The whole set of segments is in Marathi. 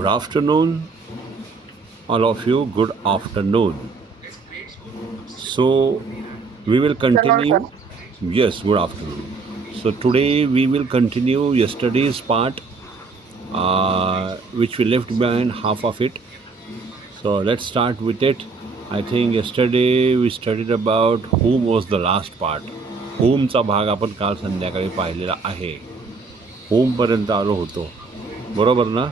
Good afternoon, all of you. Good afternoon. So, we will Afternoon, sir. continue. Yes, good afternoon. So, today we will continue yesterday's part, which we left behind half of it. So, let's start with it. I think yesterday we studied about whom was the last part. whomचा भाग आपण काल संध्याकाळी पाहिलेला आहे. होमपर्यंत आलो होतो, बरोबर ना?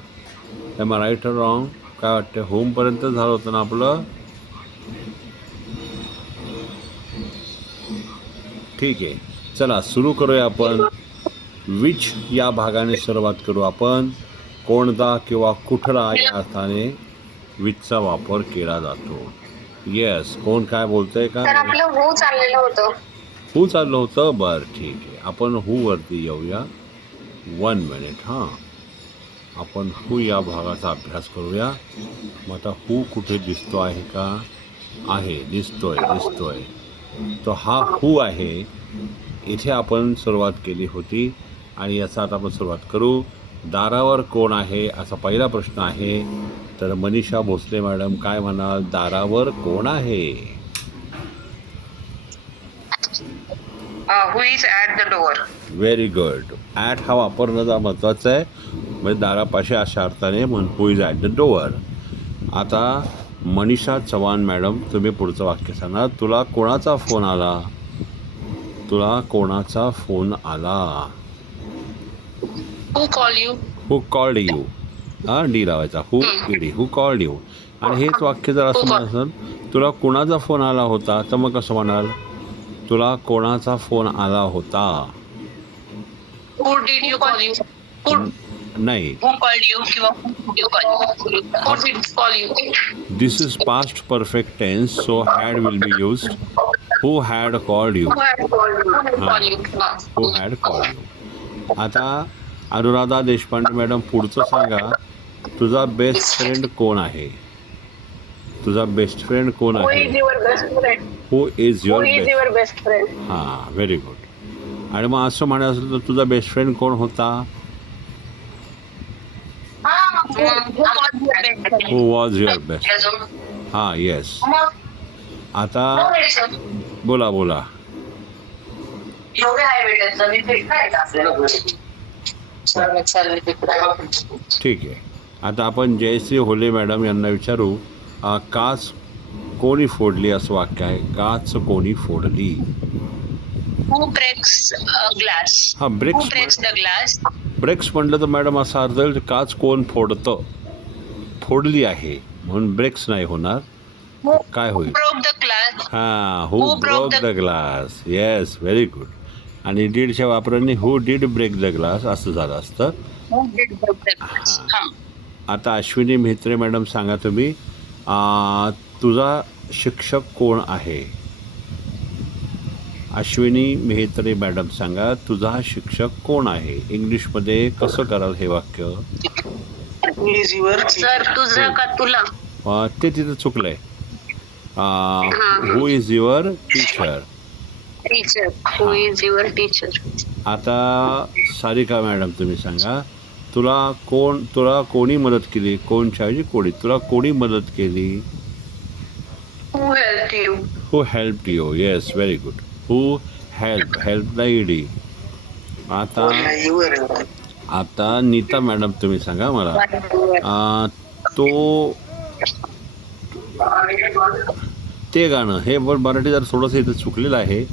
एम आय राईट और रॉंग? काय वाटतं, होमपर्यंत झालं होतं ना आपलं? ठीक आहे, चला सुरू करूया आपण. विच या भागाने सुरुवात करू आपण. कोणता किंवा कुठला या अर्थाने विचचा वापर केला जातो. येस, कोण काय बोलतंय का? सर आपलं हो चाललेलं होतं. हू चाललं होतं. बरं, ठीक आहे, आपण हूवरती येऊया. 1 मिनिट. हां, आपण हू या भागाचा अभ्यास करूया. मग आता हू कुठे दिसतो आहे का? आहे, दिसतोय. तो हा हू आहे. इथे आपण सुरुवात केली होती आणि याचा आता आपण सुरुवात करू. दारावर कोण आहे असा पहिला प्रश्न आहे. तर मनीषा भोसले मॅडम काय म्हणाल? दारावर कोण आहे? Who is at the door. Very good. At हा वापरणं महत्त्वाचं आहे. म्हणजे दारापाशी अशा अर्थाने who is at the door. आता मनीषा चव्हाण मॅडम, तुम्ही पुढचं वाक्य सांगा. तुला कोणाचा फोन आला? तुला कोणाचा फोन आला? Who call you. Who called you. हां, डी लावायचा. Who ED. Who called you. आणि हेच वाक्य जर असं म्हणत असेल, तुला कोणाचा फोन आला होता, तर मग कसं म्हणाल? तुला कोणाचा फोन आला होता? Who did you call you. नाही, हु कॉल्ड यू किंवा who did call you. This is past perfect tense, so had will be used. Who had called you. Who had called you. आता अनुराधा देशपांडे मॅडम, पुढचं सांगा. तुझा बेस्ट फ्रेंड कोण आहे? तुझा बेस्ट फ्रेंड कोण आहे? हू इज युअर बेस्ट फ्रेंड. हां, व्हेरी गुड. आणि मग असं म्हणायचं असेल तर तुझा बेस्ट फ्रेंड कोण होता? Who was your best. हां, येस. आता बोला. ठीक आहे. आता आपण जयश्री होले मॅडम यांना विचारू. काच कोणी फोडली असं वाक्य आहे. काच कोणी फोडली? हु ब्रेक्स ग्लास. हां, हु ब्रेक्स द ग्लास. ब्रेक्स म्हटलं तर मॅडम असा अर्थ होईल, काच कोण फोडतं? फोडली आहे म्हणून ब्रेक्स नाही होणार. काय होईल? Broke the glass. हां, who broke the glass. Yes, very good. आणि डीडच्या वापराने who did break the glass असं झालं असतं. Who did break the glass. आता अश्विनी म्हेत्रे मॅडम सांगा तुम्ही. तुझा शिक्षक कोण आहे? अश्विनी म्हेत्रे मॅडम सांगा, तुझा शिक्षक कोण आहे? इंग्लिशमध्ये कसं कराल हे वाक्य? सर तुझं का तुला. ते तिथं चुकलंय. Who is your teacher. Teacher. Who is your teacher. आता सारिका मॅडम तुम्ही सांगा. तुला कोणी मदत केली? कोणच्या ऐवजी कोणी. तुला कोणी मदत केली? Who helped you. Who helped you. Yes, very good. Who help the ED. आता नीता मॅडम तुम्ही सांगा मला. ते गाणं, हे मराठी जर थोडंसं इथं चुकलेलं आहे.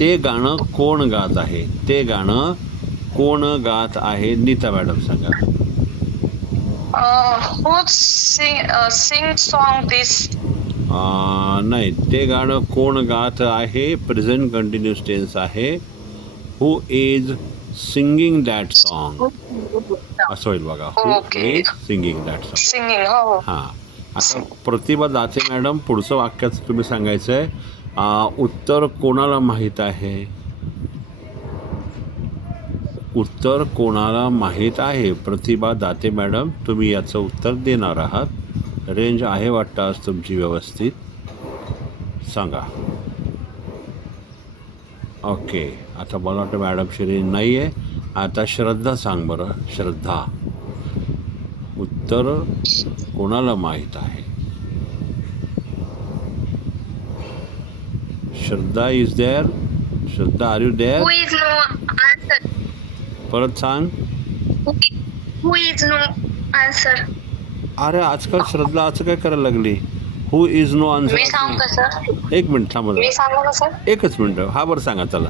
ते गाणं कोण गात आहे? ते गाणं कोण गात आहे? नीता मॅडम सांगा. हु सिंग सॉन्ग दिस. नाही, ते गाणं कोण गात आहे? प्रेझेंट कंटिन्यूस टेन्स आहे. Who is singing that song असं होईल बघा. Who is singing that song. Singing. हो. हां, आता प्रतिभा दाते मॅडम, पुढचं वाक्याचं तुम्ही सांगायचं आहे. उत्तर कोणाला माहीत आहे? उत्तर कोणाला माहीत आहे? प्रतिभा दाते मॅडम, तुम्ही याचं उत्तर देणार आहात. रेंज आहे वाटतं आज तुमची व्यवस्थित. सांगा. ओके, आता मला वाटतं मॅडमची रेंज नाही आहे. आता श्रद्धा सांग बरं. श्रद्धा. उत्तर कोणाला माहीत आहे? Shraddha is there? Shraddha are you there? Who is no answer? परत सांग. Who is no answer? अरे आजकाल श्रद्धा असं काय करायला लागली? हु इज नो मी सांगू का आन्सर? सर? एक मिनिट थांबा मी जरा. सांगू का सर? एकच मिनिट. हा बरं सांगा चला.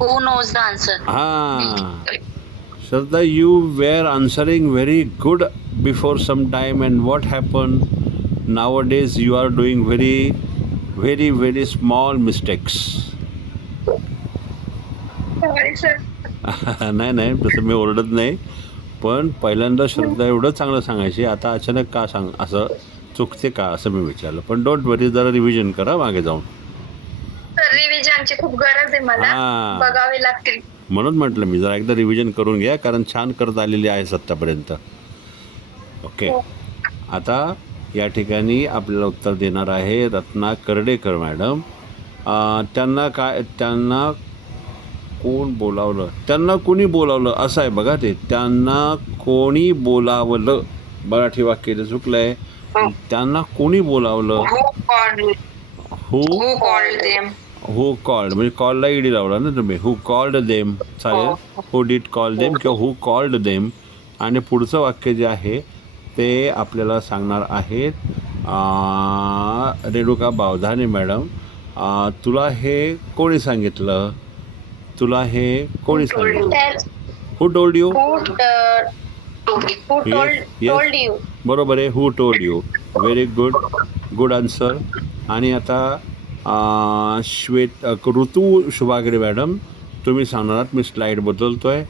Who knows the answer? हा Shraddha, you were answering very good before some time, and what happened? Nowadays, you are doing very small mistakes. Sorry sir. नाही तसं मी ओरडत नाही, पण पहिल्यांदा श्रद्धा एवढं चांगलं सांगायची, आता अचानक का सांग असं चुकते का असं मी विचारलं. पण डोंट वरी, जरा रिव्हिजन करा मागे जाऊन. सर रिव्हिजनची खूप गरज आहे मला. हा. बघावे लागतील. म्हणून म्हटलं मी जरा एकदा रिव्हिजन करून घ्या, कारण छान करत आलेली आहे आत्तापर्यंत. ओके, आता या ठिकाणी आपल्याला उत्तर देणार आहे रत्ना कर्डेकर मॅडम. त्यांना कोण बोलावलं? त्यांना कोणी बोलावलं असं आहे बघा. ते त्यांना कोणी बोलावलं, मराठी वाक्य ते चुकलं आहे. त्यांना कोणी बोलावलं? Who called them? Who called म्हणजे कॉलला ईडी लावला ना तुम्ही. हू कॉल्ड देम चालेल. हू डिड कॉल देम किंवा हू कॉल्ड देम. आणि पुढचं वाक्य जे आहे ते आपल्याला सांगणार आहेत रेणुका बावधाने मॅडम. तुला हे कोणी सांगितलं? तुला हे कोणी सांगितलं? Who told you? Who told you? बरोबर आहे. Who told you. Very good answer. आणि आता ऋतू शुभागिरी मॅडम तुम्ही सांगणार आहात. मी स्लाईड बदलतो आहे.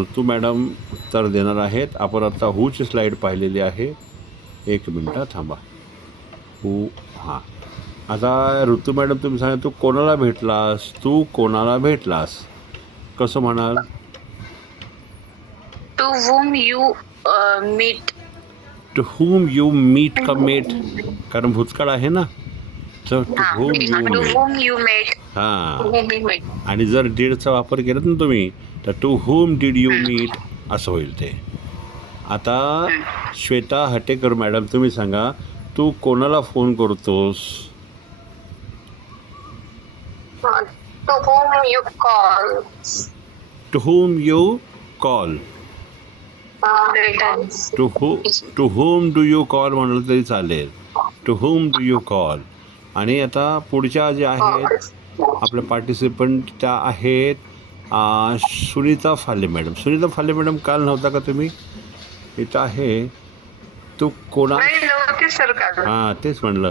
ऋतू मॅडम उत्तर देणार आहेत. आपण आता हूची स्लाईड पाहिलेली आहे. एक मिनटं थांबा. हू हां. आता ऋतू मॅडम तुम्ही सांगा, तू कोणाला भेटलास? तू कोणाला भेटलास कसं म्हणाल? To whom you meet? To whom you meet का मेट? कारण भूतकाळ आहे ना. तर to whom you To met. whom you met? हां. Whom you met? आणि जर डीडचा वापर केलात ना तुम्ही तर to whom did you meet असं होईल ते. आता श्वेता हटेकर मॅडम तुम्ही सांगा, तू कोणाला फोन करतोस? To whom you call? To whom you call. To whom do you call म्हणलं तरी चालेल. To whom do you call. आणि आता पुढच्या ज्या आहेत आपल्या पार्टिसिपंट त्या आहेत सुनीता फाले मॅडम. सुनीता फाले मॅडम काल नव्हता का तुम्ही? इथं आहे. तू कोणा हां तेच म्हणलं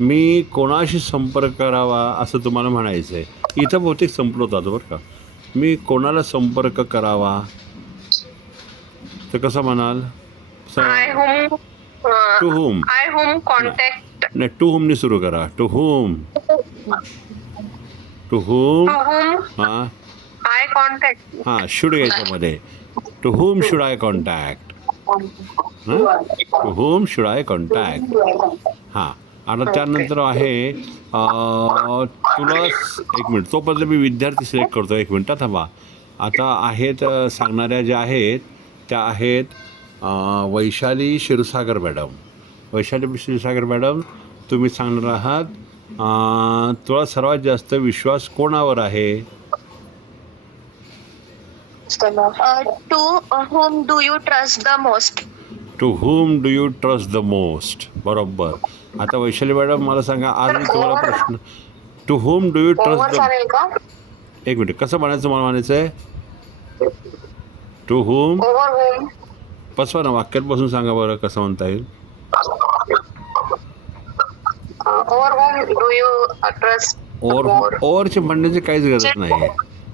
मी, कोणाशी संपर्क करावा असं तुम्हाला म्हणायचं आहे. इथं बहुतेक संपलं होतं बरं का. मी कोणाला संपर्क करावा तर कसं म्हणाल? To whom. I whom contact? नाही, टू हुमने सुरू करा. To whom. To whom. To whom हां I contact? हां शुड याच्यामध्ये. To whom should I contact. हां to whom should I contact. हां. आता त्यानंतर आहे तुला एक मिनिट तोपर्यंत मी विद्यार्थी सिलेक्ट करतो. एक मिनिट थांबा. आता आहेत सांगणाऱ्या ज्या आहेत त्या आहेत वैशाली क्षीरसागर मॅडम. वैशाली क्षीरसागर मॅडम तुम्ही सांगणार आहात तुला सर्वात जास्त विश्वास कोणावर आहे? To whom do you trust the most? To whom do you trust the most. बरोबर. आता वैशाली मॅडम मला सांगा, आज मी तुम्हाला प्रश्न to whom do you trust the. एक मिनिट कसं म्हणायचं मला म्हणायचं आहे? To whom. बसवा ना वाक्यात बसून सांगा बरं कसं म्हणता येईल. Over whom do you trust? ओव्हरचे म्हणण्याची काहीच गरज नाही.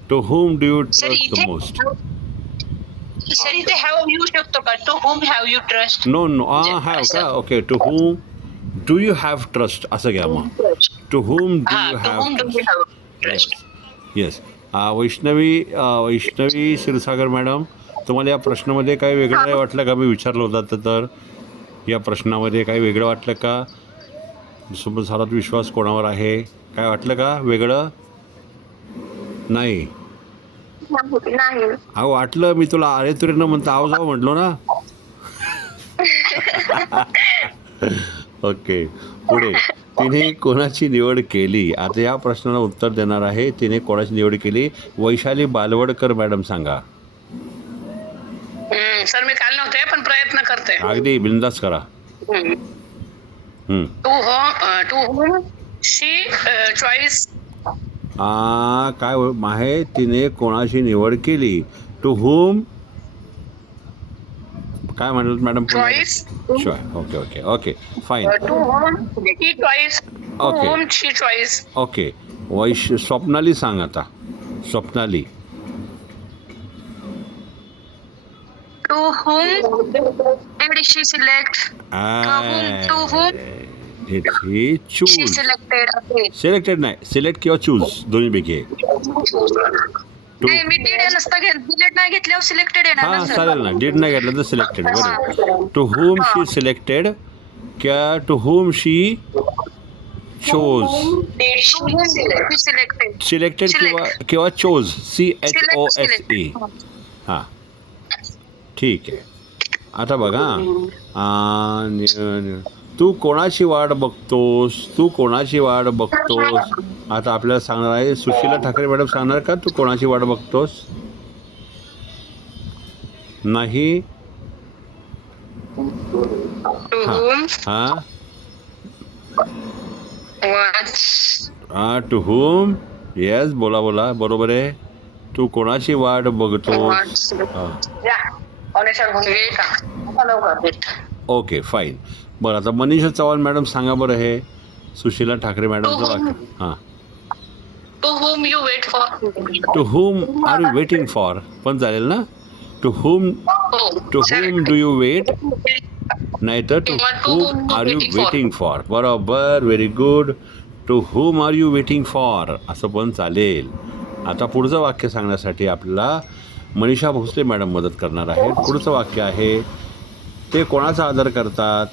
To whom do you trust the most. Sir इथे हॅव येऊ शकतो का? To whom have you trust? No have का? Okay. To whom do you have trust असं घ्या मग. To whom do you have trust. Yes. Vaishnavi Kshirsagar madam तुम्हाला या प्रश्नामध्ये काही वेगळं नाही वाटलं का? मी विचारलं होतं तर या प्रश्नामध्ये काही वेगळं वाटलं का? सर्वात विश्वास कोणावर आहे काय वाटलं का वेगळं? नाही. नाही. अहो वाटलं मी तुला अरे तुरे न म्हणता आव जाऊ म्हटलो ना. ओके, पुढे. तिने कोणाची निवड केली? आता या प्रश्नाला उत्तर देणार आहे. तिने कोणाची निवड केली? वैशाली बालवडकर मॅडम सांगा. सर मी काल नव्हते पण प्रयत्न करते. अगदी बिंदास करा. To whom she choice. काय आहे? तिने कोणाची निवड केली? टू होम काय म्हणाल madam? Choice. Okay okay okay fine. To whom she choice. To Okay. Whom she choice. Okay, Swapnali सांग आता. Swapnali. To whom did she select? to whom हे शी चूज. सिलेक्टेड. सिलेक्टेड नाही, सिलेक्ट किंवा चूज दोन्हीपैकी आहे. नाही, मी डिड नसता डिलीट नाही घेतल्यावर सिलेक्टेड येणार हां ना सर. चालेल ना. डीड नाही घेतलं तर सिलेक्टेड. बरोबर. टू होम शी सिलेक्टेड किंवा to whom she chose. To whom she selected. Selected किंवा चोज. CHOSE. हां ठीक आहे. आता बघा, तू कोणाची वाट बघतोस? तू कोणाची वाट बघतोस? आता आपल्याला सांगणार आहे सुशीला ठाकरे मॅडम. सांगणार का तू कोणाची वाट बघतोस? नाही. टू होम हां टू होम. येस, बोला बरोबर आहे. तू कोणाची वाट बघतोस? Okay fine. बरं, आता मनीषा चव्हाण मॅडम सांगा बरं हे सुशीला ठाकरे मॅडमचं वाक्य. हां. To whom you wait for. To whom are you waiting for पण चालेल ना. To whom do you wait? नाही तर to whom are you waiting for. बरोबर, very good. To whom are you waiting for असं पण चालेल. आता पुढचं वाक्य सांगण्यासाठी आपल्याला मनीषा भोसले मॅडम मदत करणार आहेत. पुढचं वाक्य आहे, ते कोणाचा आदर करतात?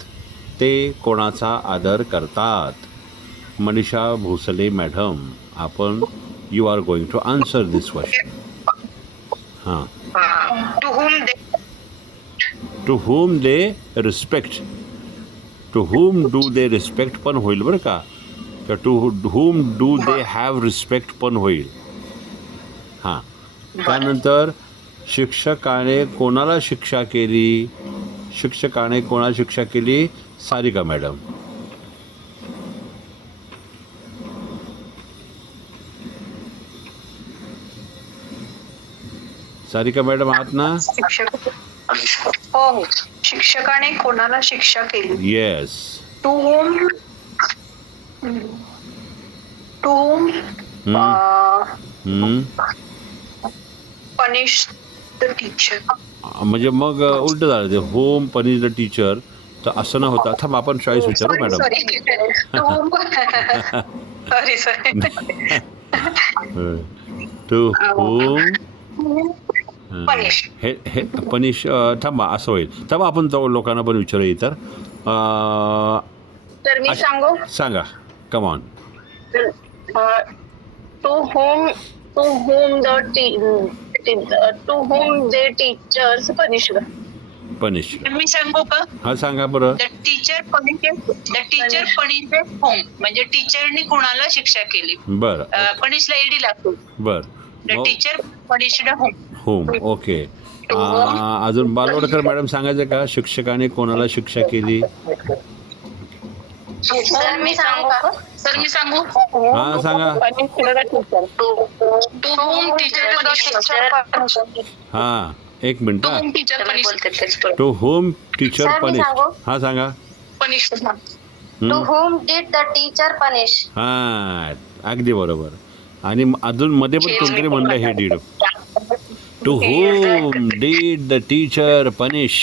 ते कोणाचा आदर करतात? मनीषा भोसले मॅडम, आपण you are going to answer this question. हां. To whom they respect. To whom do they respect पण होईल बरं का. To whom do they have respect पण होईल. हां. त्यानंतर शिक्षकाने कोणाला शिक्षा केली? शिक्षकाने कोणाला शिक्षा केली? सारिका मॅडम. सारिका मॅडम आहात ना? हो, शिक्षकाने कोणाला शिक्षा केली? Yes. To whom punish the teacher. म्हणजे मग उलट झालं ते. Whom punish the teacher. तर असं न होता. थांब आपण चॉईस विचारू मॅडम. टू होम हे पनिश. थांबा असं होईल. थांबा आपण लोकांना पण विचारूया. तर तर मी सांगू? सांगा. Come on. To whom they teachers punished. मी सांगू का? हा सांगा बरं. The teacher punishes whom. म्हणजे टीचरने कोणाला शिक्षा केली? बरं. पनिशला ईडी लागतो. बर. The teacher punished home. Home. Okay. अजून बालवडकर मॅडम सांगायचं का शिक्षकाने कोणाला शिक्षा केली? सर मी सांगू का? सर मी सांगू? हा सांगा. टू होम टीचर हा एक मिनिट. Teacher punish. To whom teacher sir, मी पनिश. सांगू? हा सांगा. Punish. To whom did the teacher punish. हा अगदी बरोबर. आणि अजून मध्ये पण कोणतरी म्हणलं हे did. To whom did the teacher punish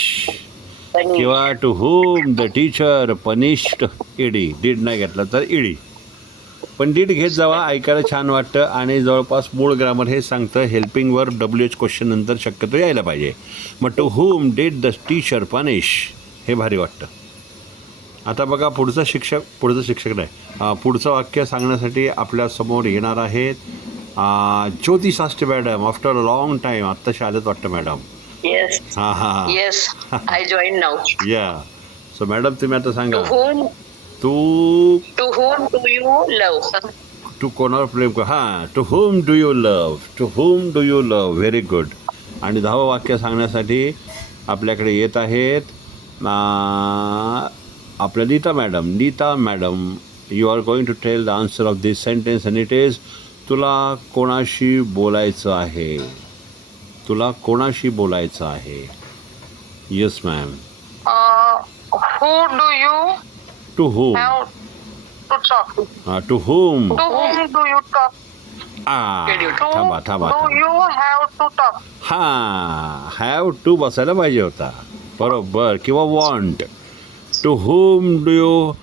किंवा to whom the teacher punished ED. Did नाही घेतला तर ईडी. पण डीड घेत जावा, ऐकायला छान वाटतं आणि जवळपास मूळ ग्रामर हे सांगतं. हेल्पिंगवर WH क्वेश्चन नंतर शक्यतो यायला पाहिजे. मग to whom did the teacher punish हे भारी वाटतं. आता बघा पुढचं शिक्षक नाही, पुढचं वाक्य सांगण्यासाठी आपल्यासमोर येणार आहेत Jyoti Sashte madam after a long time आत्ताशी आलेत वाटतं मॅडम. येस हां हां येस आय जॉईन नाऊ. या सो मॅडम तुम्ही आता सांगा टू तू होम डू यू लव्ह. तू कोणावर प्रेम कर हां to whom do you love very good. आणि 10वं वाक्य सांगण्यासाठी आपल्याकडे येत आहेत आपल्या Neeta madam you are going to tell the answer of this sentence and it is तुला कोणाशी बोलायचं आहे. Yes ma'am. Who do you to whom have to talk. To whom to whom do you talk. थांबा do you have to talk. हां हॅव टू बसायला पाहिजे होता बरोबर किंवा want. To whom do you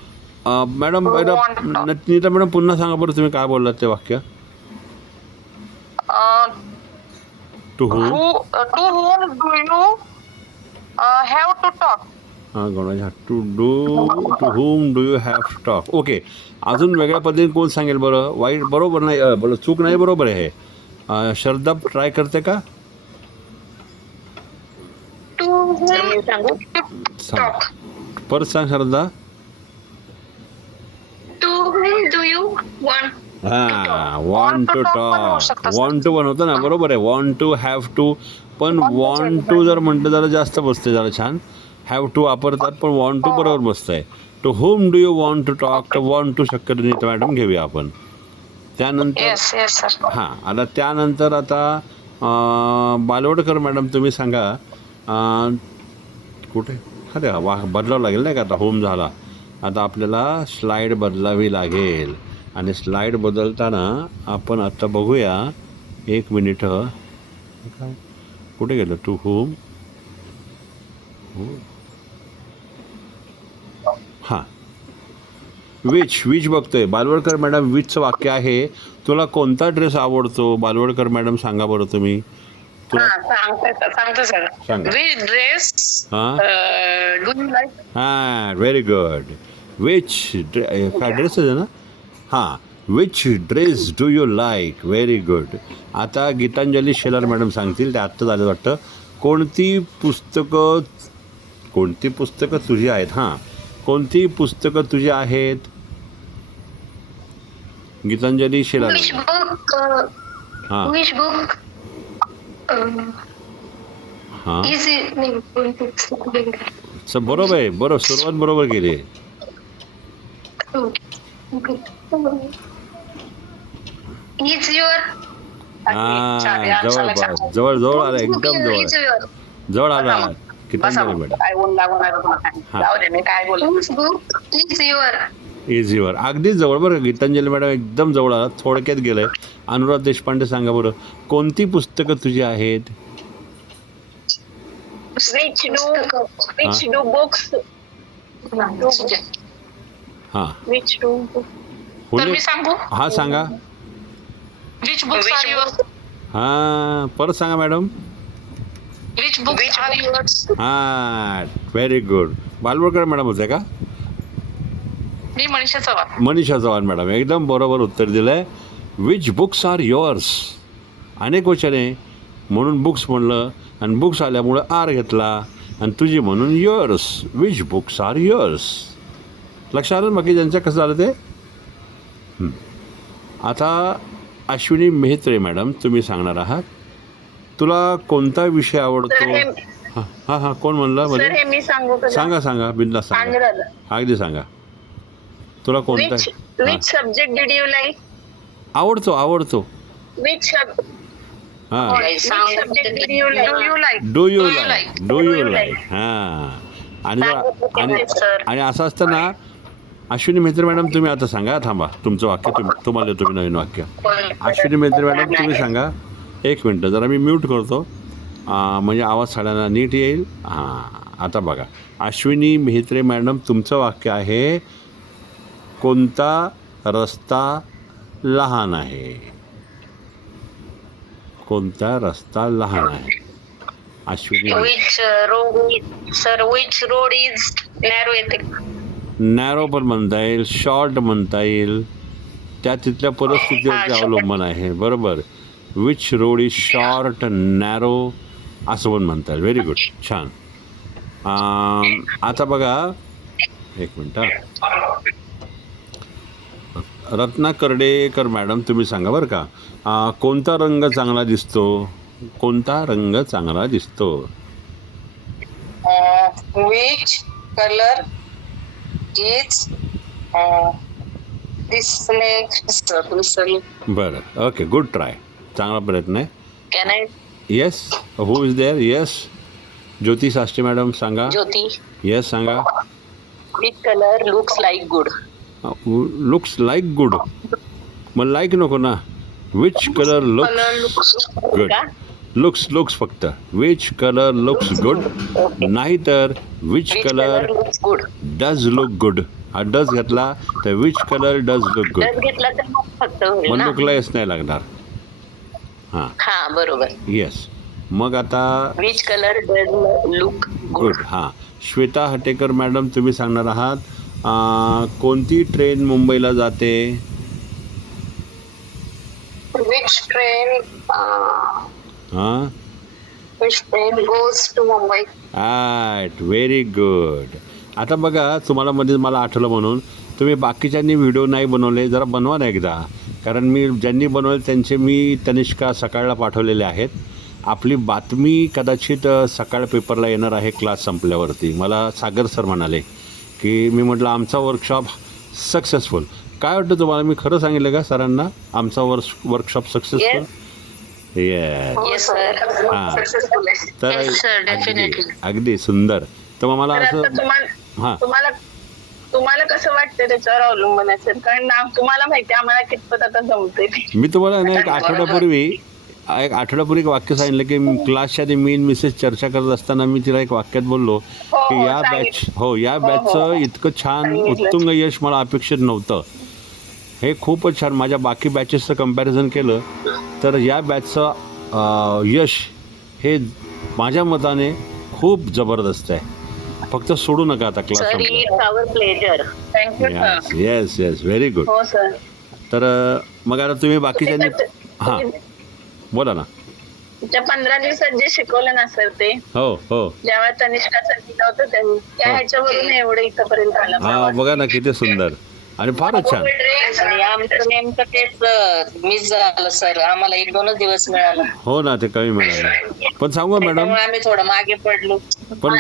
madam Nita madam पुन्हा सांगा बरं तुम्ही काय बोललात ते वाक्य. To whom to whom do you have to talk. To whom do you have talk. Okay अजून वेगळ्या पद्धतीने कोण सांगेल बरं. वाईट बरोबर नाही बरं चूक नाही बरोबर आहे हे. श्रद्धा ट्राय करते का. परत सांग Shraddha. Want to talk want to पण होतं ना बरोबर आहे. वॉन्ट टू हॅव टू पण वॉन्ट टू जर म्हटलं जरा जास्त बसते जरा छान. हॅव टू वापरतात पण वॉन्ट टू बरोबर बसतं आहे. To whom do you want to talk तर वॉन्ट टू शक्यतो नीता मॅडम घेऊया आपण. त्यानंतर हां आता त्यानंतर आता बालवडकर मॅडम तुम्ही सांगा कुठे अरे बदलावं लागेल नाही का आता होम झाला. आता आपल्याला स्लाईड बदलावी लागेल आणि स्लाईड बदलताना आपण आता बघूया 1 मिनिट कुठे गेलं. टू होम हां विच बघतोय बालवडकर मॅडम. विचचं वाक्य आहे तुला कोणता ड्रेस आवडतो. बालवडकर मॅडम सांगा बरं तुम्ही. सांगतो सर. सांगा. Which dress do you like. हां व्हेरी गुड. विच काय ड्रेस आहे ना. हां which dress do you like very good. आता गीतांजली शेलार मॅडम सांगतील ते आत्ता झालं वाटतं. कोणती पुस्तकं तुझी आहेत. हां कोणती पुस्तकं तुझी आहेत गीतांजली शेलार. हां हां बरोबर आहे बरोबर सुरुवात बरोबर केली. जवळ आला एकदम जवळ आला गीतांजली मॅडम. इज युअर अगदीच जवळ बरं गीतांजली मॅडम एकदम जवळ आला थोडक्यात गेलंय. अनुराध देशपांडे सांगा बरं कोणती पुस्तकं तुझी आहेत. हां हां सांगा. हां परत सांगा मॅडम. हां व्हेरी गुड. बालवडकर मॅडम होते का. मनीषा चव्हाण मॅडम एकदम बरोबर उत्तर दिलं आहे. विच बुक्स आर युअर्स अनेक वचन आहे म्हणून बुक्स म्हणलं आणि बुक्स आल्यामुळं आर घेतला आणि तुझी म्हणून yours. Which books are yours. लक्षात आलं बाकी ज्यांचं कसं झालं ते. आता अश्विनी मेहत्रे मॅडम तुम्ही सांगणार आहात. तुला कोणता विषय आवडतो. हां हां कोण म्हणलं म्हणजे सांगा बिंदास सांगा अगदी सांगा. तुला कोणता सब्जेक्ट डिड यू लाईक. आवडतो हां डू यू लाईक हां. आणि असं असतं ना अश्विनी मेहत्रे मॅडम तुम्ही आता सांगा. थांबा तुमचं वाक्य तुम्हाला तुम्ही नवीन वाक्य. अश्विनी मेहत्रे मॅडम तुम्ही सांगा. 1 मिनटं जरा मी म्यूट करतो म्हणजे आवाज सगळ्यांना नीट येईल. हां आता बघा अश्विनी मेहत्रे मॅडम तुमचं वाक्य आहे कोणता रस्ता लहान आहे. कोणता रस्ता लहान आहे Ashwini. Which road is narrow. Narrow पण म्हणता येईल शॉर्ट म्हणता येईल. त्या तिथल्या परिस्थितीवरती अवलंबन आहे. बरोबर. Which road is short narrow असं पण म्हणता येईल. व्हेरी गुड, छान. आता बघा एक मिनटं. रत्ना कर्डेकर मॅडम तुम्ही सांगा बरं का, कोणता रंग चांगला दिसतो? कोणता रंग चांगला दिसतो? विच कलर इज दिसणे. बरं, ओके, गुड ट्राय, चांगला प्रयत्न आहे. Can I? Yes, who is there? Yes, Jyoti Shastri madam सांगा. ज्योती. येस सांगा. Which colour looks like good. Looks like good, मग लाईक नको ना. Which colour looks good. Looks फक्त. विच कलर लुक्स गुड, नाहीतर which colour good. Does look good. हा डज घेतला तर which colour does look good. घेतला तर मग फक्त मग लुकला येस नाही लागणार. हां, हा बरोबर. येस. मग आता which colour does look good. हां, श्वेता हटेकर मॅडम तुम्ही सांगणार आहात, कोणती ट्रेन मुंबईला जाते? विच ट्रेन हां, which train goes to Mumbai. Very good. आता बघा, तुम्हाला मध्ये मला आठवलं म्हणून तुम्ही बाकीच्यांनी व्हिडिओ नाही बनवले, जरा बनवा ना एकदा. कारण मी ज्यांनी बनवले त्यांचे मी तनिष्का सकाळला पाठवलेले आहेत. आपली बातमी कदाचित सकाळ पेपरला येणार आहे क्लास संपल्यावरती. मला सागर सर म्हणाले की, मी म्हटलं आमचा वर्कशॉप सक्सेसफुल. काय वाटतं तुम्हाला? मी खरं सांगितलं का सरांना आमचा वर्कशॉप सक्सेसफुल? Yes sir. हां, तर अगदी सुंदर. तर मग मला असं हां, तुम्हाला कसं वाटतं त्याच्यावर अवलंबून असेल, कारण तुम्हाला माहिती आम्हाला कितपत आता जमते. मी तुम्हाला ना एक आठवड्यापूर्वी एक वाक्य सांगितलं की क्लासच्या आधी मी मिसेस चर्चा करत असताना मी तिला एक वाक्यात बोललो की या बॅचचं इतकं छान उत्तुंग यश मला अपेक्षित नव्हतं. हे खूपच छान. माझ्या बाकी बॅचेसचं कम्पॅरिझन केलं तर या बॅचचं यश हे माझ्या मताने खूप जबरदस्त आहे. फक्त सोडू नका आता class. Yes yes, very good. तर मग आता तुम्ही बाकीच्यांनी हां बोला ना. 15 दिवसात जे शिकवलं ना सर, ते हो जेव्हा तनिष्का सर दिलं होतं त्यांनी, त्या ह्याच्यावरून एवढं इथपर्यंत आलं. हा, बघा ना किती सुंदर आणि फारच छान. आणि आमचं नेमकं तेच मिस झालं सर, आम्हाला 1-2 दिवस मिळाला. हो ना, ते कमी मिळालं. पण सांगू मॅडम, आम्ही थोडं मागे पडलो. पण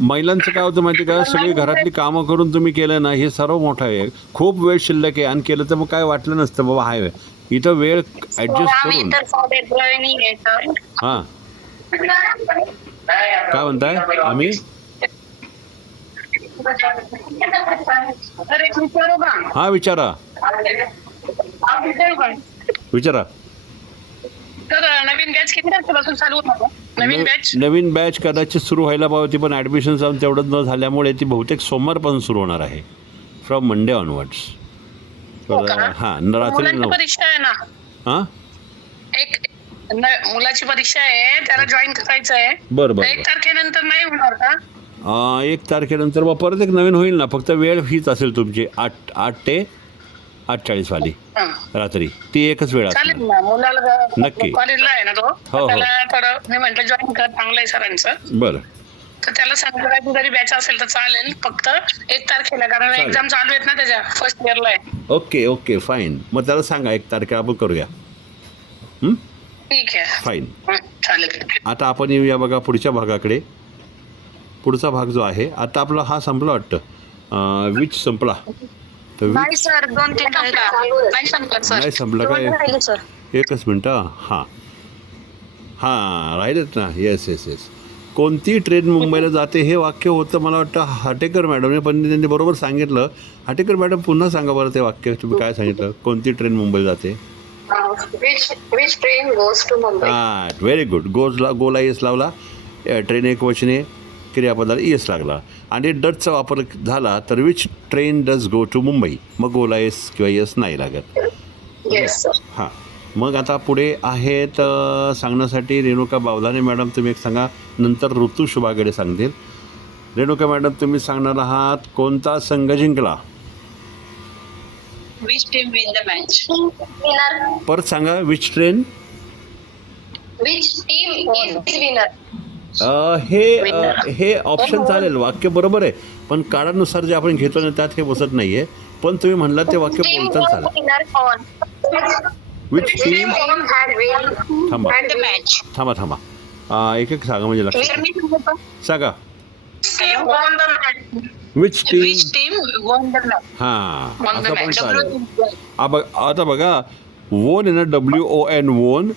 महिलांचं काय होतं माहिती का, सगळी घरातली कामं करून तुम्ही केलं ना, हे सर्व मोठं आहे. खूप वेळ शिल्लक आहे आणि केलं तर मग काय वाटलं नसतं बाबा हाय इथं वेळ ऍडजस्ट करून. हां, काय म्हणताय? आम्ही हा विचारा नवीन बॅच किती तारखेपासून चालू होणार? नवीन बॅच कदाचित सुरू व्हायला पाहिजे, पण ॲडमिशन जाऊन तेवढंच न झाल्यामुळे ती बहुतेक सोमवारपासून सुरू होणार आहे, फ्रॉम मंडे ऑनवर्ड्स. हां, रात्री 9. परीक्षा आहे ना? हां, एक मुलाची परीक्षा आहे, त्याला जॉईन करायचं आहे. बरं 1 तारखेनंतर नाही होणार का? 1 तारखेनंतर मग परत एक नवीन होईल ना. फक्त वेळ हीच असेल तुमची 8 ते 8:40 वाली रात्री. ती एकच वेळ चालेल असेल. ना. मुलाला नक्की. कॉलेजला आहे ना तो, हो. त्याला थोडं मी म्हटलं जॉईन कर, चांगलं आहे सरांचं. बरं, तर त्याला संध्याकाळची जरी बॅच असेल तर चालेल, फक्त 1 तारखेला, कारण चालेल. एक्झाम चालू आहेत ना त्याच्या, फर्स्ट इयरला आहे. Okay fine. मग त्याला सांगा 1 तारखेला आपण करूया. ठीक आहे, फाईन. चालेल. आता आपण येऊया बघा पुढच्या भागाकडे. पुढचा भाग जो आहे आता आपला हा संपला वाटतं. विच संपला तर नाही सर, 2-3 नाही संपला सर. नाही संपला काय? एकच मिनटं. हां राहिलेत ना. येस. कोणती ट्रेन मुंबईला जाते हे वाक्य होतं मला वाटतं हाटेकर मॅडमने, पण त्यांनी बरोबर सांगितलं. हाटेकर मॅडम पुन्हा सांगा बरं ते वाक्य तुम्ही काय सांगितलं. कोणती ट्रेन मुंबईला जाते? Which train goes to Mumbai. हां, व्हेरी गुड. गोला येस लावला. ट्रेन एक वचने क्रियापदाला येस लागला आणि डचचा वापर झाला तर which train does go to Mumbai, मग गोला येस किंवा येस नाही लागत. Yes sir. हां, मग आता पुढे आहेत सांगण्यासाठी रेणुका बावधाने मॅडम, तुम्ही एक सांगा. नंतर ऋतू शुभागडे सांगतील. रेणुका मॅडम तुम्ही सांगणार आहात कोणता संघ जिंकला? Which team win the match? Winner. परत सांगा which train. Which team is winner. हे ऑप्शन चालेल, वाक्य बरोबर आहे, पण काळानुसार जे आपण घेतो ना त्यात हे बसत नाहीये. पण तुम्ही म्हणला ते वाक्य बोलताना चालेल. Winner on. Which team. थांबा The match. थांबा एक एक सांगा म्हणजे लक्षात सांगा. Won the match. Which team. Which team won the match? हां Won the असं पण match. चालेल. आता बघा वोन आहे ना, WON वोन,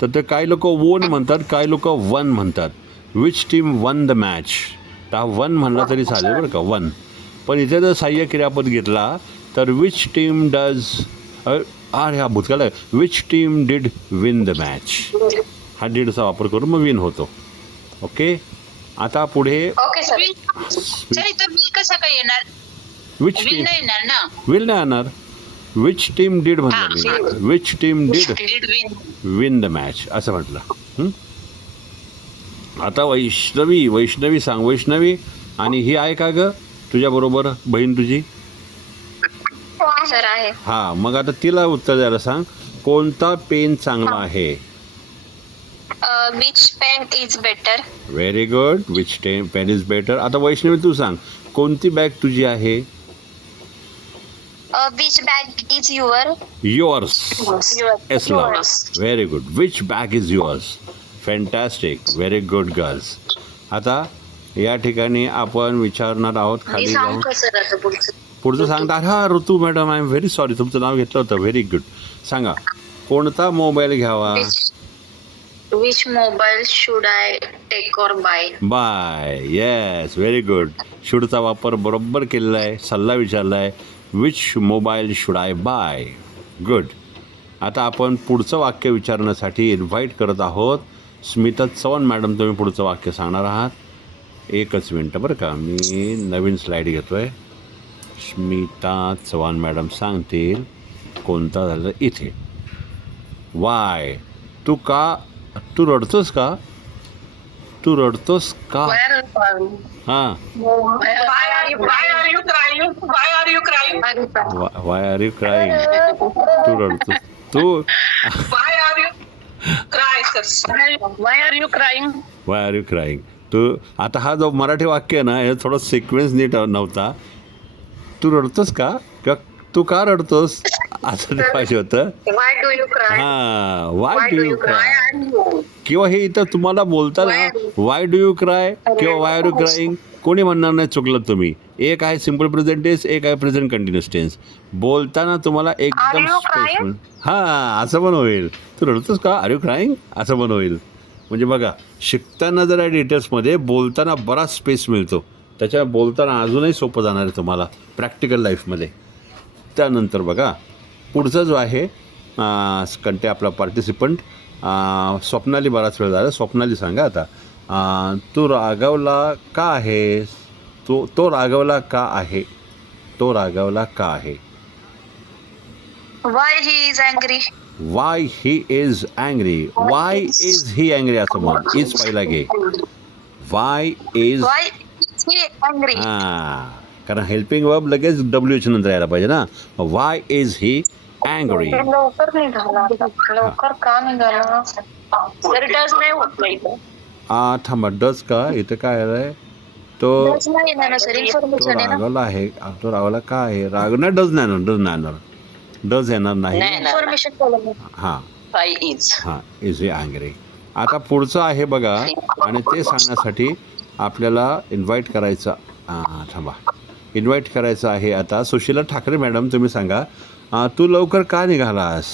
तर ते काही लोक वोन म्हणतात, काही लोक वन म्हणतात. Which team one the match, तर हा वन म्हणला तरी चालेल बरं का, वन. पण इथे जर सहाय्य क्रियापद घेतला तर विच टीम डज, हा भूतकाळ आहे, which team did win the match, हा डीडचा वापर करून मग विन होतो. ओके. आता पुढे ओके सर. सर इथं बिल कसं काय येणार? विच बिल टीम नाही येणार ना. विल नाही येणार. विच टीम डिड म्हणलं मी, which team did Did win. Win the match असं म्हटलं. आता वैष्णवी सांग. वैष्णवी, आणि ही आहे का ग तुझ्याबरोबर बहीण तुझी? सर आहे. हां, मग आता तिला उत्तर द्यायला सांग. कोणता पेन चांगला आहे? Which pen is better. Very good. Which pen is better. आता वैष्णवी तू सांग, कोणती बॅग तुझी आहे? Which bag is your. Yours. एसला. Very good. Which bag is yours. Fantastic. Very good girls. आता या ठिकाणी आपण विचारणार आहोत खाली जाऊन. पुढचं सांगता. हा Ritu madam, I am very sorry, तुमचं नाव घेतलं होतं. Very good. सांगा कोणता मोबाईल घ्यावा? Which mobile should I take or buy. Buy. Yes, very good. शूडचा वापर बरोबर केलेला आहे, सल्ला विचारला आहे. Which mobile should I buy. Good. आता आपण पुढचं वाक्य विचारण्यासाठी इन्व्हाइट करत आहोत स्मिता चव्हाण मॅडम. तुम्ही पुढचं वाक्य सांगणार आहात. एकच मिनटं बरं का, मी नवीन स्लाईड घेतो आहे. स्मिता चव्हाण मॅडम सांगतील कोणता झालं इथे. वाय. तू रडतोस का? तू रडतोस का? हां. Why are you crying? Why are you crying? Why are you crying. तू रडतोस. तू Why are you cry, sir? Why are you crying? Why are you crying. तू आता हा जो मराठी वाक्य आहे ना, हे थोडं सिक्वेन्स नीट नव्हता. तू रडतोस का? तू का रडतोस असं ते पाहिजे होतं. Why do you cry. हां, वाय डू यू क्राय. किंवा हे इथं तुम्हाला बोलताना वाय डू यू क्राय किंवा वाय आर यू क्राईंग कोणी म्हणणार नाही, चुकलं तुम्ही. एक आहे सिम्पल प्रेझेंट टेन्स, एक आहे प्रेझेंट कंटिन्युअस टेन्स. बोलताना तुम्हाला एकदम स्पेशल हां असं पण होईल. तू रडतोस का? आर यू क्राईंग असं पण होईल. म्हणजे बघा, शिकताना जरा डिटेल्समध्ये बोलताना बराच स्पेस मिळतो. त्याच्या बोलताना अजूनही सोपं जाणार आहे तुम्हाला प्रॅक्टिकल लाईफमध्ये. त्यानंतर बघा पुढचा जो आहे कंटे आपला पार्टिसिपंट स्वप्नाली. बराच वेळ झाला. स्वप्नाली सांगा आता. तू रागावला का आहेस? तो रागावला का आहे? तो रागावला का आहे? Y he is angry. Y he is angry. Y is he angry असं म्हण. इज पहिला घे. Y is. Y he angry. हां, कारण हेल्पिंग वर्ब लगेच डब्ल्यूच्या नंतर यायला पाहिजे ना. Y is he angry. लवकर निघाला. लवकर का निघाला? सर डज नाही होत नाही. थांबा. डज का इथं काय आहे? तो नाही येणार सर. तो इन्फॉर्मेशन आहे ना. रागवला आहे. तो रागवला का आहे? राग नाही. डज नाही येणार. डज नाही येणार. डज येणार नाही. इन्फॉर्मेशन. हां Why is? हां, इज ही अँग्री. आता पुढचं आहे बघा, आणि ते सांगण्यासाठी आपल्याला इन्व्हाइट करायचं. थांबा. इन्व्हाइट करायचं आहे आता सुशीला ठाकरे मॅडम. तुम्ही सांगा तू लवकर का निघालास?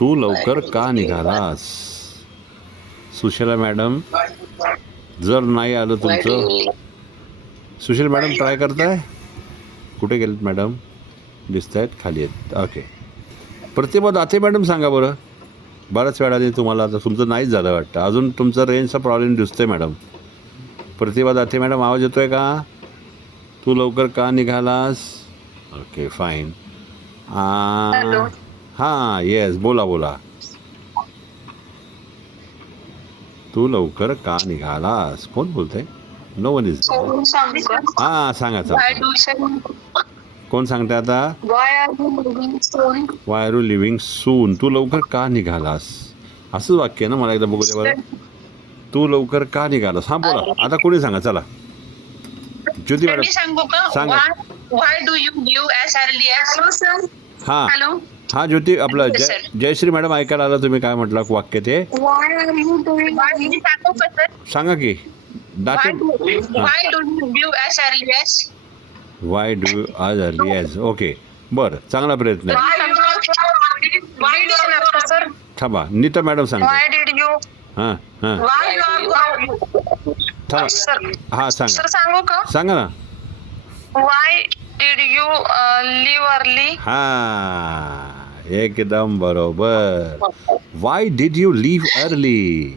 तू लवकर का निघालास? सुशीला मॅडम, जर नाही आलं तुमचं. सुशील मॅडम ट्राय करताय? कुठे गेलेत मॅडम? दिसत आहेत खाली आहेत. ओके. प्रतिभा दाते मॅडम सांगा बरं. बऱ्याच वेळाने तुम्हाला आता तुमचं नाहीच झालं वाटतं. अजून तुमचा रेंजचा प्रॉब्लेम दिसतोय मॅडम. प्रतिभा दाते मॅडम आवाज येतो आहे का? तू लवकर का निघालास? Okay fine. हां येस, बोला. तू लवकर का निघालास? कोण बोलतंय? No one is. हां सांगा. कोण सांगते आता? वाय आर यू लिव्हिंग सोन? वाय आर यू लिव्हिंग सून? तू लवकर का निघालास? असंच वाक्य आहे ना, मला एकदा बघू दे बरं. तू लवकर का निघालास? हा बोला आता, कोणी सांगा चला. ज्योती तर मॅडम मी सांगू का? सांगा. Why do you give as early as? Hello sir. हा हॅलो. हा ज्योती, आपलं Yes, sir. जयश्री मॅडम ऐकायला आलं, तुम्ही काय म्हटलं वाक्य ते वाय आर यू डुईंग? मी सांगू का सर? सांगा की. Date why do you give as early as? Why do आज अर्ली ॲज. ओके बरं, चांगला प्रयत्न आहे. Why do sir. थांबा, नीता मॅडम सांगते. Y did you? हां हां वाय थांबा. सर. हां सांगा सर सांगू का? सांगा ना. Why did you leave early? हां एकदम बरोबर. Why did you leave early?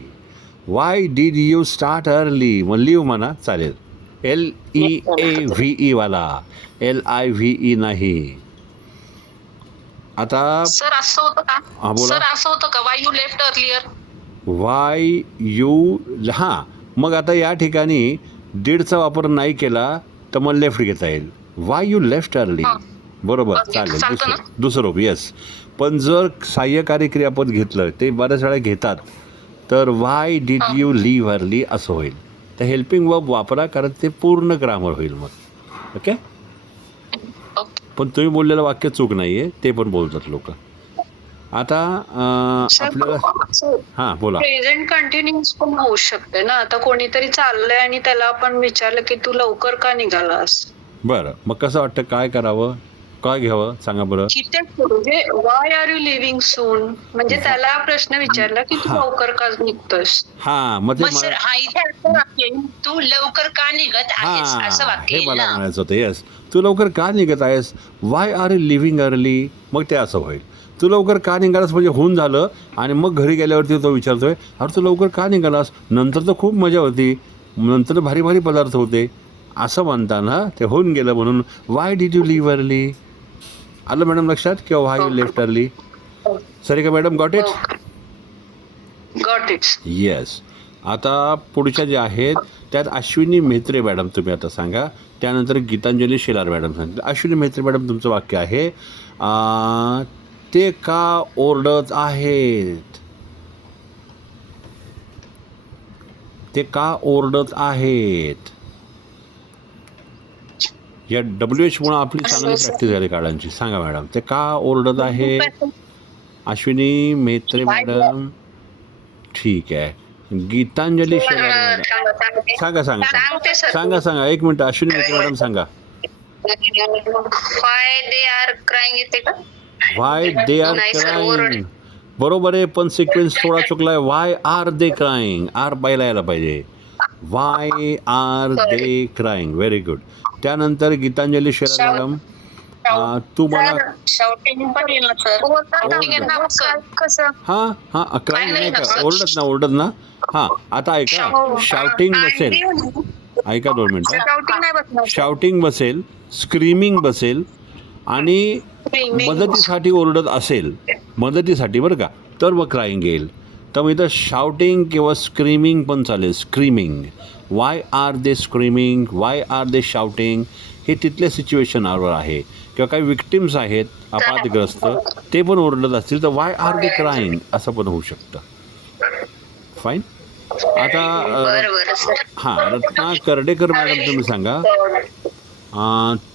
Why did you start early? मग लिव्ह म्हणा चालेल. LEAVE वाला, LIVE नाही. आता सर असं होतं का? हा बोला. सर असं होतं का? Y you left earlier? Y you, हां मग आता या ठिकाणी डीडचा वापर नाही केला तर मग लेफ्ट घेता येईल. वाय यू लेफ्ट अर्ली, बरोबर ओके, चालेल. चालतं ना? दुसरं रूप येस. पण जर सहाय्यकारी क्रियापद घेतलं, ते बऱ्याच वेळा घेतात, तर why did you leave early असं होईल. तर हेल्पिंग वर्ब वापरा, कारण ते पूर्ण ग्रामर होईल मग. ओके. पण तुम्ही बोललेलं वाक्य चूक नाही आहे, ते पण बोलतात लोक. आता आपल्याला हां बोला. प्रेझेंट कंटिन्युअस पण होऊ शकते ना. आता कोणीतरी चाललंय आणि त्याला आपण विचारलं की तू लवकर का निघालास? बरं, मग कसं वाटतं, काय करावं, काय घ्यावं सांगा बरं. म्हणजे वाय आर यू लिव्हिंग सून म्हणजे त्याला प्रश्न विचारला की तू हा. लवकर का निघतोस? हां मग ते मग सर हा इथे असं वाक्य आहे, तू लवकर का निघत आहेस असं हां वाक्य हे येईल मला ना. म्हणायचं होतं. येस, तू लवकर का निघत आहेस? Why are you leaving early? मग ते असं होईल. तू लवकर का निघालास म्हणजे होऊन झालं, आणि मग घरी गेल्यावरती तो विचारतोय, अरे तू लवकर का निघालास? नंतर तर खूप मजा होती, नंतर भारी भारी पदार्थ होते, असं म्हणताना ते होऊन गेलं. म्हणून why did you leave early? आलं मॅडम लक्षात, किंवा why you left early? Sarika madam got it? Got it. Yes. आता पुढच्या ज्या आहेत त्यात अश्विनी म्हेत्रे मॅडम तुम्ही आता सांगा, त्यानंतर गीतांजली शेलार मॅडम सांगतील. अश्विनी म्हेत्रे मॅडम तुमचं वाक्य आहे, ते का ओरडत आहेत? ते का ओरडत आहेत? या WH मुळे आपली चांगली प्रॅक्टिस झाली काढांची. सांगा मॅडम, ते का ओरडत आहे? अश्विनी म्हेत्रे मॅडम ठीक आहे. गीतांजली शेलार मॅडम सांगा सांगा सांगा. एक मिनिट, अश्विनी म्हेत्रे मॅडम सांगा. वाय दे आर क्राईंग येते का? वाय दे आर क्राईंग बरोबर आहे, पण सिक्वेन्स थोडा चुकलाय. Why are they crying, are पहिला यायला पाहिजे. Why are they crying, very good. त्यानंतर गीतांजली शेलार मॅडम, तुम्हाला शाउटिंग पण येईल कसं? हां हां क्राईंग नाही का, ओरडत ना. हां आता ऐका, शाउटिंग बसेल, ऐका 2 मिनिटं. शाउटिंग नाही बसणार. शाउटिंग बसेल, स्क्रीमिंग बसेल, आणि मदतीसाठी ओरडत असेल, मदतीसाठी बरं का, तर मग क्राईंग येईल. तर मग इथं शाउटिंग किंवा स्क्रीमिंग पण चालेल. Screaming, Y are they screaming, Y are they shouting, हे तिथल्या सिच्युएशनवर आहे. किंवा काही विक्टिम्स आहेत अपघातग्रस्त, ते पण ओरडत असतील, तर वाय आर दे क्राईंग असं पण होऊ शकतं. फाईन. आता हां रत्ना कर्डेकर मॅडम तुम्ही सांगा,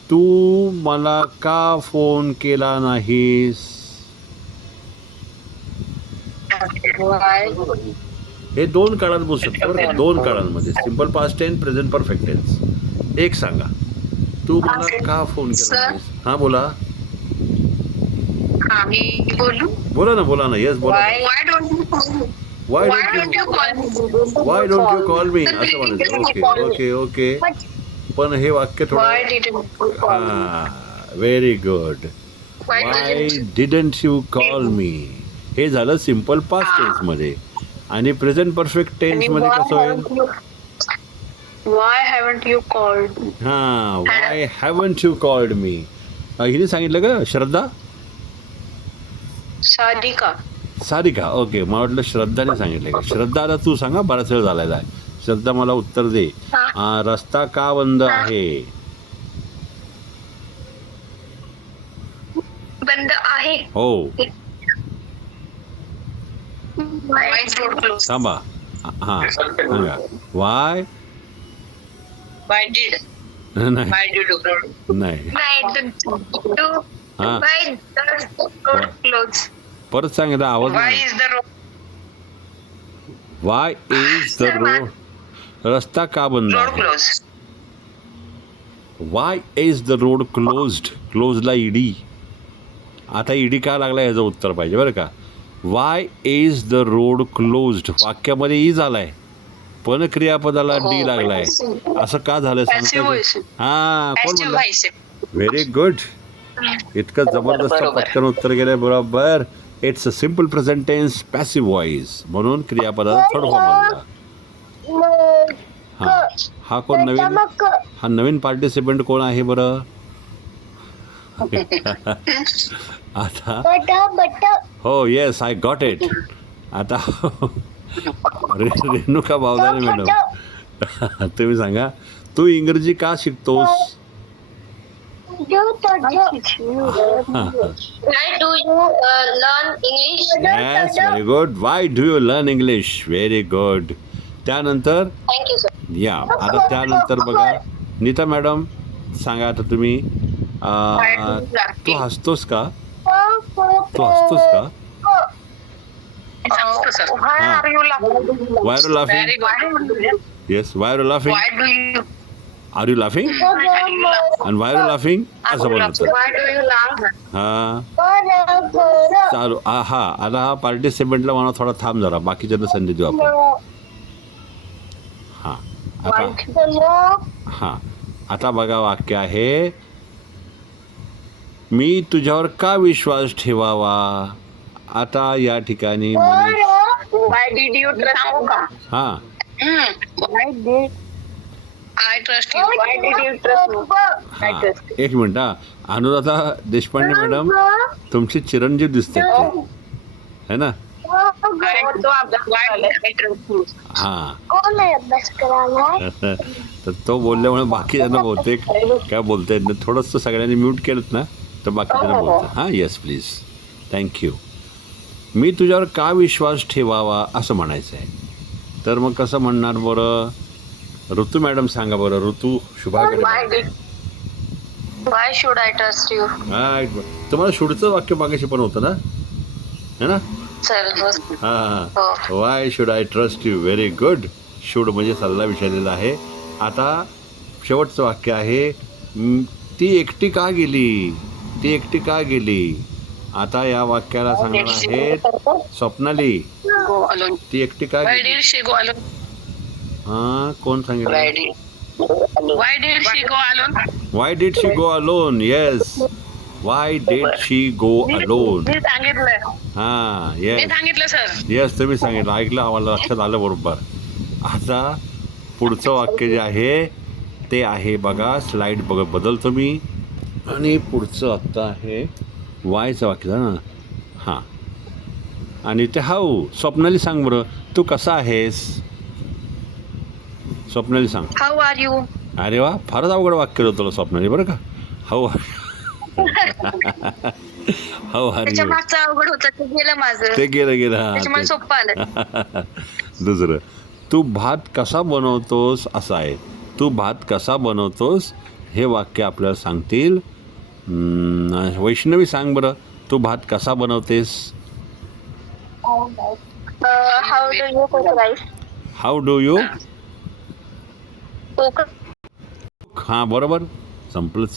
तू मला का फोन केला नाहीस? हे 2 काळात बोलू शकतो बरं का, 2 काळांमध्ये, simple past tense, present perfect tense. एक सांगा, तू मला का फोन केला नाहीस? हां बोला. बोला ना. येस बोला. वाय डोंट यू कॉल मी असं म्हणायचं. ओके. पण हे वाक्य थोडं, हां very good. Y didn't you call मी, हे झालं सिम्पल पास्ट टेन्समध्ये. आणि प्रेझेंट परफेक्ट टेन्समध्ये कसं होईल? Why haven't you called? हां वाय हॅवंट यू कॉल्ड मी. हिने सांगितलं का? श्रद्धा? सारिका. ओके, मला वाटलं श्रद्धाने सांगितलं का. श्रद्धा आता तू सांगा, बराच वेळ झालेला आहे. श्रद्धा मला उत्तर दे. रस्ता का बंद आहे? हो Why is road closed? थांबा. हां सांगा. Y Why did? नाही Why did road? नाही हां road close. परत सांगितलं आवाज Why नाही. is the road? Why is the road, रस्ता का बंद Road आहे? closed. Why is the road closed, क्लोजला ईडी. आता ईडी का लागला याचं उत्तर पाहिजे बरं का. Why is the road closed, वाक्यामध्ये ई झालाय पण क्रियापदाला डी लागलाय. असं का झालं Passive सांगता? voice. हां कोण Passive म्हणलं? voice. Very good. इतकं जबरदस्त बरोबर. पटकन उत्तर गेलंय बरोबर. It's a simple present tense passive voice म्हणून क्रियापदाचा थर्ड फॉर्म बनला. हा हा कोण नवीन, हा नवीन पार्टिसिपेंट कोण आहे बरं? आता हो येस आय गॉट इट. आता रेणुका बावदाने मॅडम तुम्ही सांगा, तू इंग्रजी का शिकतोस? Why do you learn English? Yes very good. Why do you learn English? Very good. त्यानंतर Thank you, sir. या आता त्यानंतर बघा नीता मॅडम सांगा आता तुम्ही तू हसतोस का? तू हसतोस का? सांगतो sir. Why are you laughing? Why are you Very laughing? good. Yes why are you laughing? Why do you? Are you laughing? आणि वाय आर यू लाफिंग असं बोलतो. Why do you laugh? हा चालू हा आता हा पार्टिसिपेंटला म्हणा थोडा थांब जरा, बाकीच्यांना संधी देऊ आपण. हा आता हा आता बघा वाक्य आहे, मी तुझ्यावर का विश्वास ठेवावा. आता या ठिकाणी Why did you trust me? हा Why did I trust you. Why did you trust me? I हा trust you. एक मिनिट. हा अनुराधा देशपांडे मॅडम तुमची चिरंजीव दिसते है ना. तो अभ्यास Why करायला. did I trust you? हा कोण आहे अभ्यास करायला? तर तो बोलल्यामुळे बाकीच्यांना बहुतेक काय बोलता येत नाही. थोडंसं सगळ्यांनी म्यूट केलं ना तर बाकीच्यांना बोलतं. हां येस प्लीज थँक्यू. मी तुझ्यावर का विश्वास ठेवावा असं म्हणायचं आहे. तर मग कसं म्हणणार बरं? ऋतू मॅडम सांगा बरं. ऋतू शुभाकडे Why did Why should I trust you? हां तुम्हाला शुडचं वाक्य मागाशी पण होतं ना है ना. चल बस. हां why should I trust you. Very good. Should म्हणजे सल्ला विचारलेला आहे. आता शेवटचं वाक्य आहे, ती एकटी का गेली, ती एकटी का गेली. आता या वाक्याला सांगणार आहेत स्वप्नाली. Go alone. ती एकटी का Why गेली. did she go alone? हां कोण Why सांगितलं? did? Why did she go alone? Why did she go alone. Yes why did she go alone. मी सांगितलं. हां मी येस सांगितलं सर. येस तुम्ही सांगितलं, ऐकलं, आम्हाला लक्षात आलं बरोबर. आता पुढचं वाक्य जे आहे ते आहे बघा, स्लाईड बदलतो मी आणि पुढचं आत्ता आहे वायचं वाक्य ना. हां आणि ते हाऊ. स्वप्नाली सांग बरं, तू कसा आहेस. स्वप्नाली सांग. How are you? अरे वा फारच अवघड वाक्य होतं स्वप्नाली बरं का. हाऊ हाऊ आर त्याच्या यू. मागचं अवघड होतं ते गेलं माझं. ते गेलं हां त्याच्यामुळे ते. सोपं आलं. दुसरं, तू भात कसा बनवतोस असं आहे. तू भात कसा बनवतोस हे वाक्य आपल्याला सांगतील. वैष्णवी सांग बरं, तू भात कसा बनवतेस. How do you cook rice? How do you. Konkan हां बरोबर संपलंच.